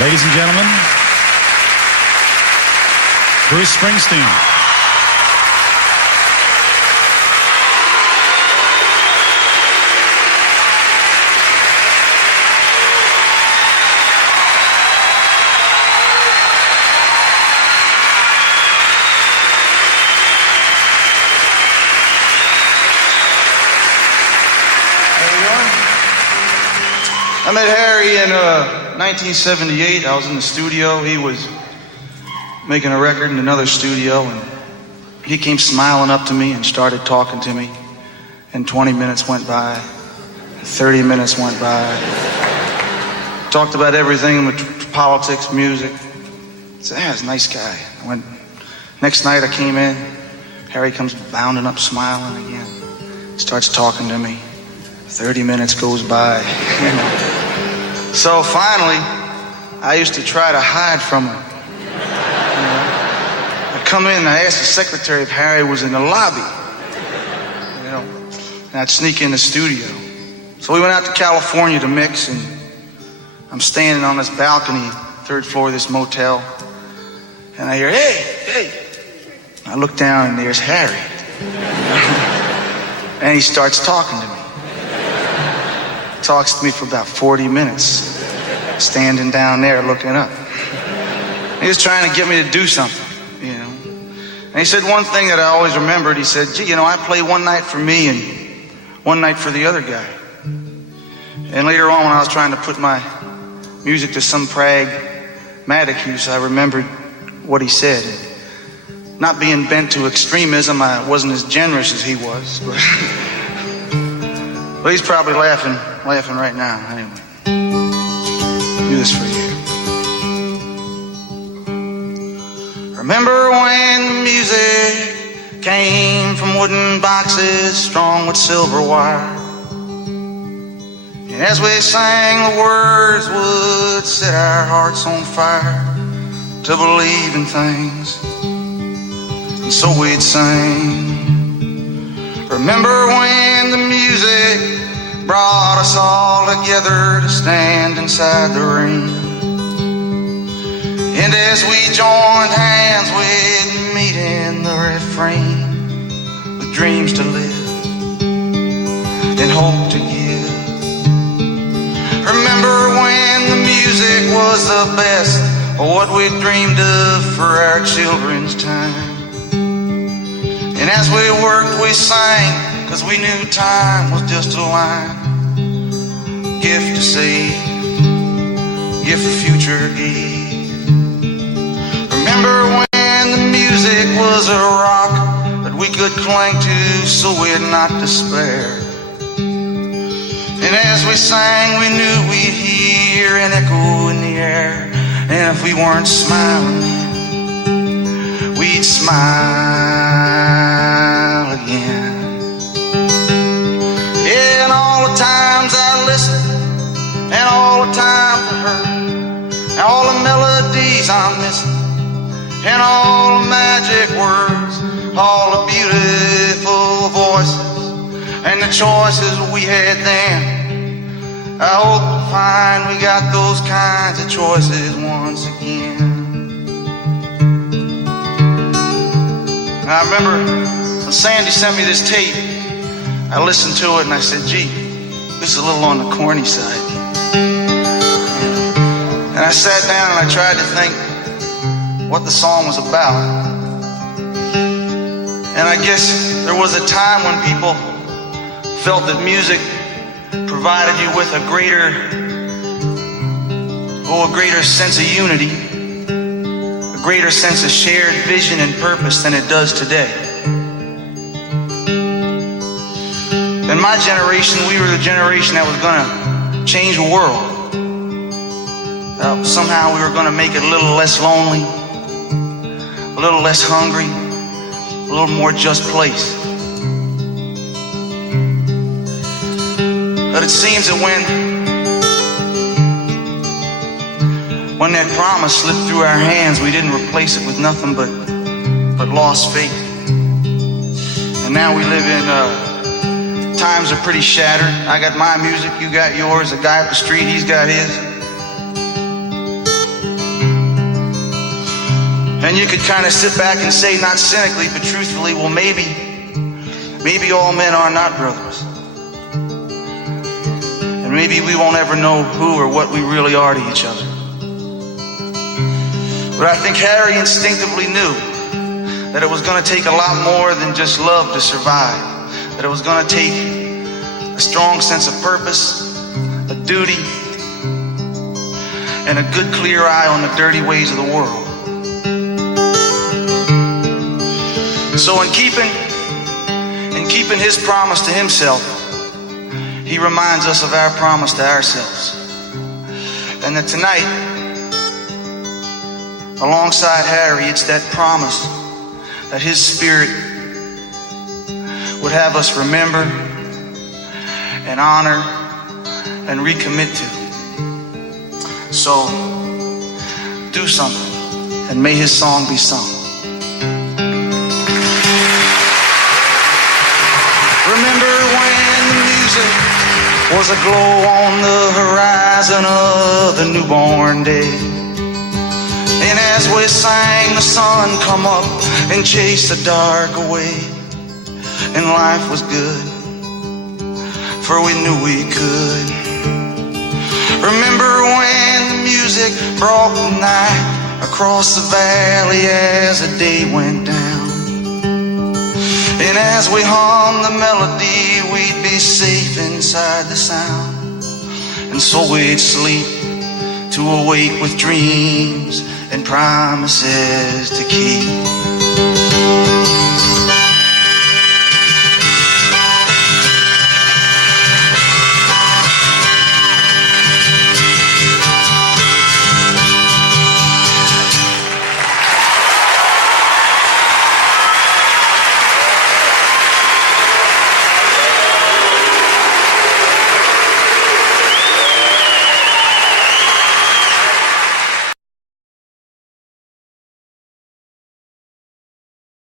Ladies and gentlemen, Bruce Springsteen. I met Harry in 1978. I was in the studio. He was making a record in another studio, and he came smiling up to me and started talking to me. And 20 minutes went by, 30 minutes went by. Talked about everything, politics, music. I said, he's a nice guy. Next night I came in, Harry comes bounding up, smiling again. Starts talking to me. 30 minutes goes by. So finally, I used to try to hide from him. I'd come in and I asked the secretary if Harry was in the lobby. And I'd sneak in the studio. So we went out to California to mix, and I'm standing on this balcony, third floor of this motel, and I hear, hey. I look down and there's Harry. And he starts talking to me. Talks to me for about 40 minutes, standing down there looking up. He was trying to get me to do something, And he said one thing that I always remembered. He said, gee, I play one night for me and one night for the other guy. And later on, when I was trying to put my music to some pragmatic use, I remembered what he said. Not being bent to extremism, I wasn't as generous as he was, but well, he's probably laughing right now. Anyway, do this for you. Remember when the music came from wooden boxes strung with silver wire? And as we sang, the words would set our hearts on fire to believe in things, and so we'd sing. Remember when the music brought us all together to stand inside the ring, and as we joined hands we'd meet in the refrain, with dreams to live and hope to give. Remember when the music was the best of what we dreamed of for our children's time, and as we worked we sang, 'cause we knew time was just a line. Gift to save, gift the future gave. Remember when the music was a rock that we could cling to so we'd not despair. And as we sang we knew we'd hear an echo in the air. And if we weren't smiling then, we'd smile again. Yeah, and all the times I listened, and all the times I heard, and all the melodies I'm missing, and all the magic words, all the beautiful voices, and the choices we had then. I hope to find we got those kinds of choices once again. And I remember when Sandy sent me this tape, I listened to it and I said, gee, this is a little on the corny side. And I sat down and I tried to think what the song was about. And I guess there was a time when people felt that music provided you with a greater sense of unity, a greater sense of shared vision and purpose than it does today. In my generation, we were the generation that was going to change the world. Somehow we were going to make it a little less lonely, a little less hungry, a little more just place. But it seems that when that promise slipped through our hands, we didn't replace it with nothing but lost faith. And now we live in times are pretty shattered. I got my music, you got yours. The guy up the street, he's got his. And you could kind of sit back and say, not cynically, but truthfully, well, maybe all men are not brothers. And maybe we won't ever know who or what we really are to each other. But I think Harry instinctively knew that it was going to take a lot more than just love to survive. That it was going to take a strong sense of purpose, a duty, and a good clear eye on the dirty ways of the world. So in keeping his promise to himself, he reminds us of our promise to ourselves. And that tonight, alongside Harry, it's that promise that his spirit would have us remember and honor and recommit to. So, do something, and may his song be sung. Remember when the music was a glow on the horizon of the newborn day. And as we sang, the sun come up and chased the dark away. And life was good, for we knew we could. Remember when the music brought the night across the valley as the day went down. And as we hummed the melody, we'd be safe inside the sound. And so we'd sleep to awake with dreams and promises to keep.